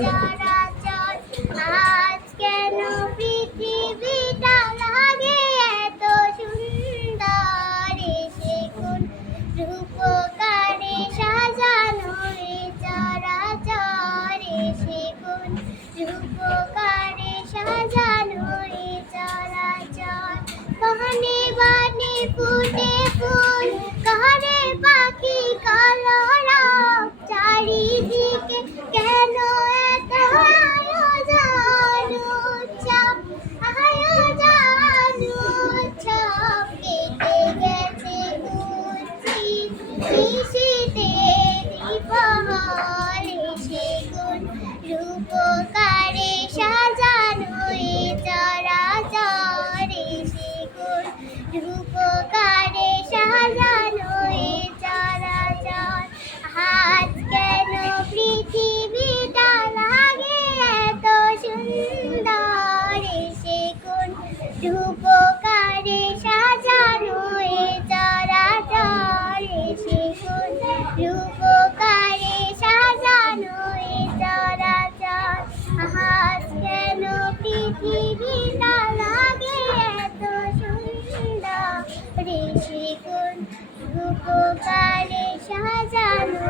চরাচর। আজ কেন পৃথিবীটা লাগে এত সুন্দর, সে কোন রূপকারে সাজানো এই চরাচর, সে কোন রূপকারে সাজানো এই চরাচর। বনে বনে ফুটে ফুল, ঘরে পাখি কলরব, চারিদিকে কেন এত আয়োজন উৎসব, আয়োজন উৎসব। কেটে গেছে বুঝি নিশীথে দ্বিপ্রহর, সে কোন রূপকারে সাজানো এই চরাচর, সে কোন রূপকারে সাজানো এই চরাচর। আজ কেন পৃথিবীটা লাগে এত সুন্দর, সে কোন রূপকারে সাজানো এই চরাচর, সে কোন রূপকারে সাজানো এই চরাচর। আজ কেন পৃথিবীটা লাগে এত সুন্দর, সে কোন রূপকারে সাজানো